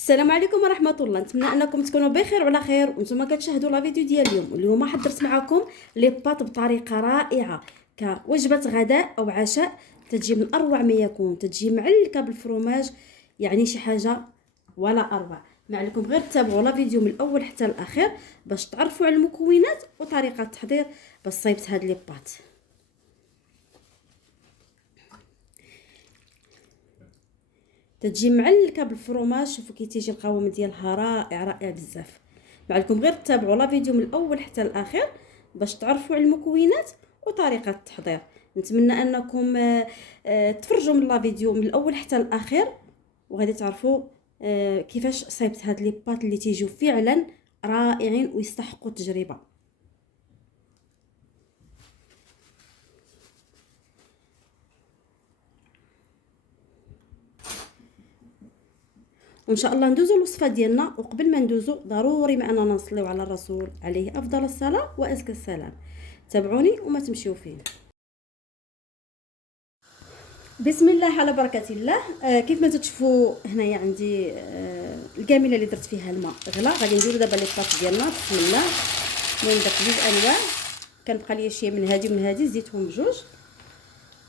السلام عليكم ورحمه الله. نتمنى انكم تكونوا بخير وعلى خير وانتم كتشاهدوا لا فيديو ديال اليوم حضرت معكم لي بات بطريقه رائعه كوجبه غداء او عشاء. تتجي من اروع ما يكون، تتجي معلكه بالفرماج، يعني شي حاجه ولا اروع. ما عليكم غير تتابعوا لا فيديو من الاول حتى الاخير باش تعرفوا على المكونات وطريقه التحضير باش صايبت هاد لي بات. تتجي معلكه بالفرماج، شوفوا كي تيجي القوام ديالها رائع رائع بزاف. معلكم غير تتابعوا لا فيديو من الاول حتى الاخير باش تعرفوا على المكونات وطريقه التحضير. نتمنى انكم تفرجوا من لا فيديو من الاول حتى الاخير وغادي تعرفوا كيفاش صايبت هاد لي بات اللي تيجيو فعلا رائعين ويستحقوا التجربه. وان شاء الله ندوزو الوصفه ديالنا، وقبل ما ندوزو ضروري معنا نصليو على الرسول عليه افضل الصلاه وازكى السلام. تابعوني وما تمشيو فين. بسم الله على بركه الله. كيف ما تشوفوا هنايا عندي الكامله اللي درت فيها الماء غلا. غادي نديرو دابا لي بات ديالنا بسم الله. المهم داك جوج انواع، كنبقى ليا شي من هادي ومن هادي، زيتهم بجوج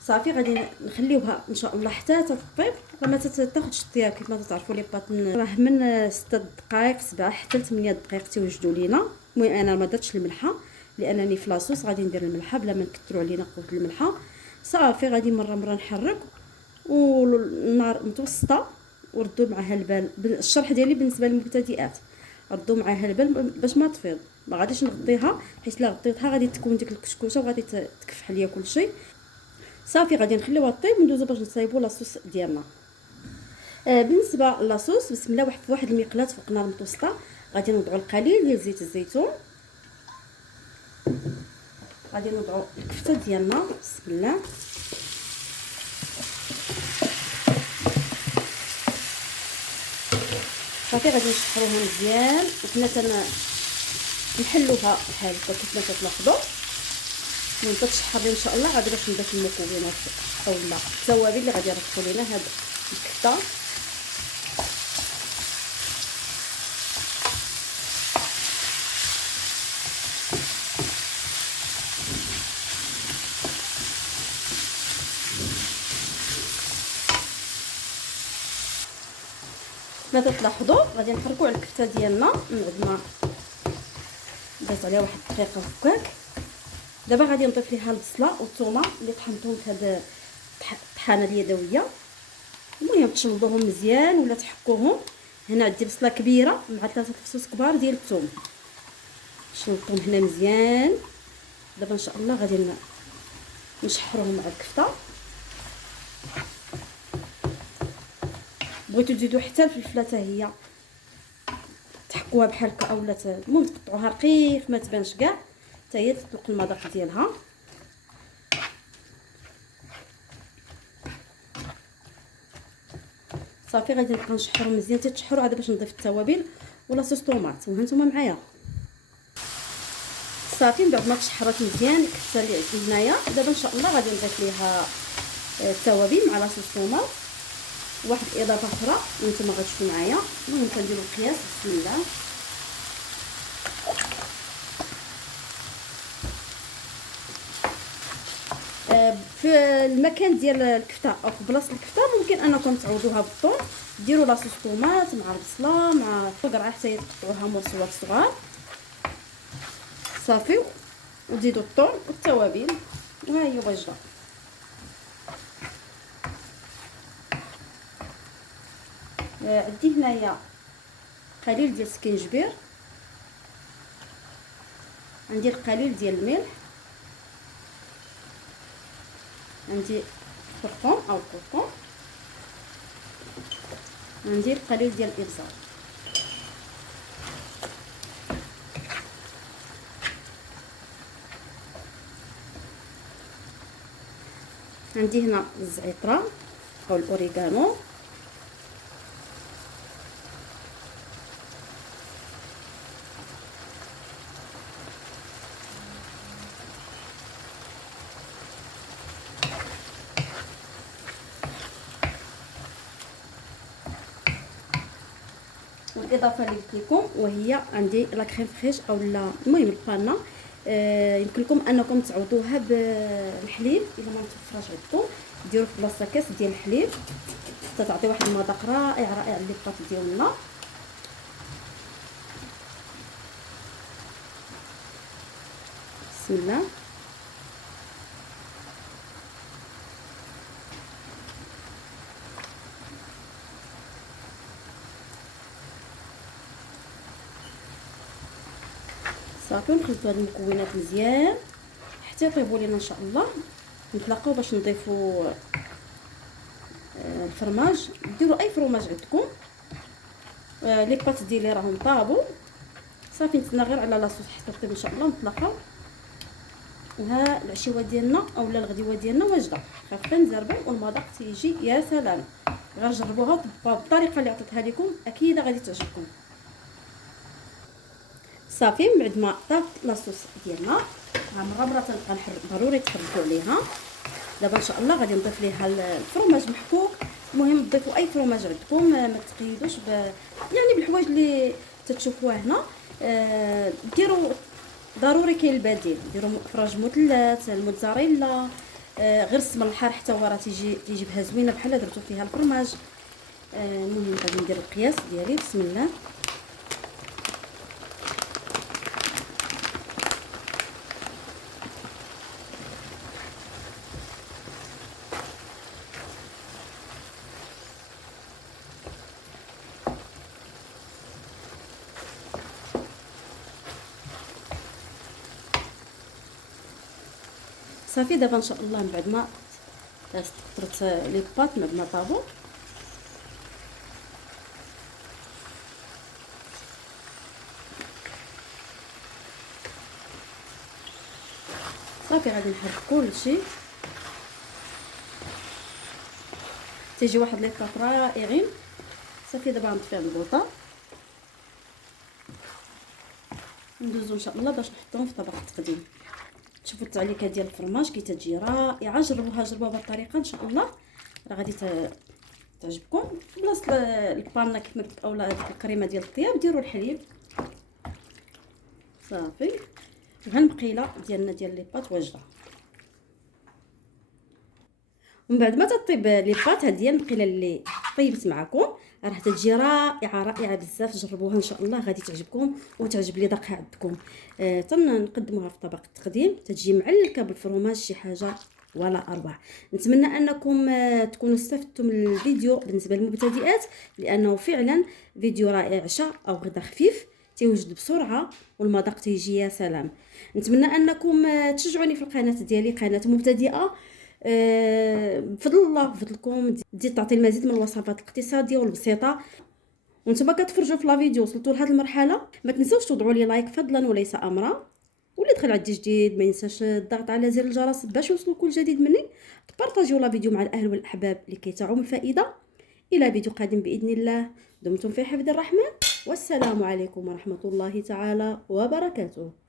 صافي. غادي نخليوها ان شاء الله حتى تطيب. ما تاخذش الطياب كيف ما تعرفوا لي بات راه من 6 دقائق 7 حتى ل 8 دقائق توجدوا لينا. المهم انا ما درتش الملحه لانني في لاصوص غادي ندير الملحه بلا ما نكثروا علينا قوه الملحه. صافي غادي مره نحرك والنار متوسطه وردوا معها البال. الشرح ديالي بالنسبه للمبتدئات، ردوا معها البال باش ما تفيض. ما غاديش نغطيها حيت لا غطيتها غادي تكون ديك الكشكوشه وغادي تكفح ليا كلشي. صافي غادي نخليوها طيب وندوزو باش نصايبوا لاصوص ديالنا. بالنسبه لاصوص بسم الله، واحد المقلاة فوق نار متوسطه غادي نوضعوا القليل ديال زيت الزيتون. غادي نوضعوا الكفته ديالنا بسم الله. صافي غادي نشحروها مزيان وكنا نحلوها بحال هكا كيف ما كتلاحظوا. من تشحر ان شاء الله غادي باش نضيف المكونات اولا التوابل اللي غادي يرفقوا لينا هاد الكفته. ما تلاحظوا غادي نحركوا على الكفته ديالنا من بعد ما دازت عليها واحد الدقيقه هكاك. دابا غادي نضيف ليها البصله والثومه اللي طحنتهم في هذا الطحانه اليدويه. المهم تشلضوهم مزيان ولا تحكوهم. هنا عندي بصله كبيره مع 3 فصوص كبار ديال الثوم، شلطهم هنا مزيان. دابا ان شاء الله غادي نشحروهم مع الكفته. بغيتو تزيدوا حتى الفلفله حتى هي تحكوها بحال هكا اولا المهم تقطعوها رقيق ما تبانش كاع حتى هي تطلق المذاق ديالها. صافي غادي نبقى نشحرو مزيان تتشحروا عاد باش نضيف التوابل ولا صوص طوماط. وهانتوما معايا صافي. من بعد ما تشحرات مزيان الكفته اللي عندي هنايا دابا ان شاء الله غادي نضيف ليها التوابل مع لاصوص طوماط. واحد الاضافه اخرى وانتم غتشوفوا معايا. المهم كنديروا القياس بسم الله. في المكان ديال الكفته او في بلاصه الكفته ممكن انكم تعوضوها بالثوم، ديروا لاصوص طوماط مع البصله مع القرعه حتى تقطعوها مرصوات صغار. صافي وتزيدوا الثوم والتوابل وها هي واجده. عندي هنايا قليل ديال السكينجبير، عندي القليل ديال الملح، عندي الكركم او الكركم، عندي القليل ديال الابزار. عندي هنا الزعتره او الاوريغانو، والاضافه اللي قلت لكم وهي عندي لا كريم فريش او لا المهم البانا. يمكن لكم انكم تعوضوها بالحليب الا ما متوفرش عندكم، ديروا في بلاصه كاس ديال الحليب حتى تعطي واحد المذاق رائع رائع لي بطاط ديالنا. بسم الله. صافي نخلطوا هاد المكونات مزيان حتى يطيبوا لينا ان شاء الله. نتلاقاو باش نضيفوا الفرماج. ديروا اي فرماج عندكم. لي بات ديالي راهم طابوا صافي، نتسنى غير على لاصوص حتى طيب ان شاء الله. نتلاقاو. ها العشيوه ديالنا اولا الغديوه ديالنا واجده خفيفه مزربه والمذاق تيجي يا سلام. غير جربوها بالطريقه اللي عطيتها لكم اكيد غادي تعجبكم. صافي من بعد ما طاب لاصوص ديالنا مره تنبقى ضروري تفرجوا عليها. دابا ان شاء الله غادي نضيف ليها الفرماج محكوك. المهم تضيفوا اي فرماج عندكم، ما تقيدوش يعني بالحوايج اللي تتشوفوها هنا. ديروا ضروري كاين البديل، ديروا فراج مثلث الموتزاريلا. غير السمن الحار حتى هو راه تيجي بها زوينه بحال درتو فيها الفرماج. المهم غادي ندير القياس ديالي. بسم الله. صافي دابا ان شاء الله من بعد ما طرت لي باط من بعد ما طابوا صافي غادي نحرك كلشي تيجي واحد لي باط رائعين. صافي دابا غنطفي البوطه ندوزو ان شاء الله باش نحطهم في طبق التقديم. شوفوا التعليكه ديال الفرماج كي تجي رائعه. جربوها بالطريقه ان شاء الله راه غادي تعجبكم. في بلاصه البانا كيف ما قلت اولا هذيك الكريمه ديال الطياب ديروا الحليب. صافي وها المقيله ديالنا ديال لي باط واجده. ومن بعد ما تطيب لي باط هذه هي المقيله اللي طيبت معكم راه تجي رائعه رائعه بزاف. جربوها ان شاء الله غادي تعجبكم وتعجب لي ذاقها عندكم. تنقدموها في طبق التقديم تجي معلكه بالفرماج شي حاجه ولا اروع. نتمنى انكم تكونوا استفدتم من الفيديو بالنسبه للمبتدئات لانه فعلا فيديو رائع. عشاء او غدا خفيف تيوجد بسرعه والمذاق تيجي يا سلام. نتمنى انكم تشجعوني في القناه ديالي، قناه مبتدئه. بفضل الله بفضلكم تزيد تعطي المزيد من الوصفات الاقتصاديه والبسيطه. وانتم كتفرجوا في لا فيديو وصلتوا لهذه المرحله ما تنسوش توضعوا لي لايك فضلا وليس امرا. واللي دخل عندي جديد ما ينساش الضغط على زر الجرس باش يوصلوا كل جديد مني. تبارطاجيو لا فيديو مع الاهل والاحباب لكي تعم الفائده. الى فيديو قادم باذن الله. دمتم في حفظ الرحمن والسلام عليكم ورحمه الله تعالى وبركاته.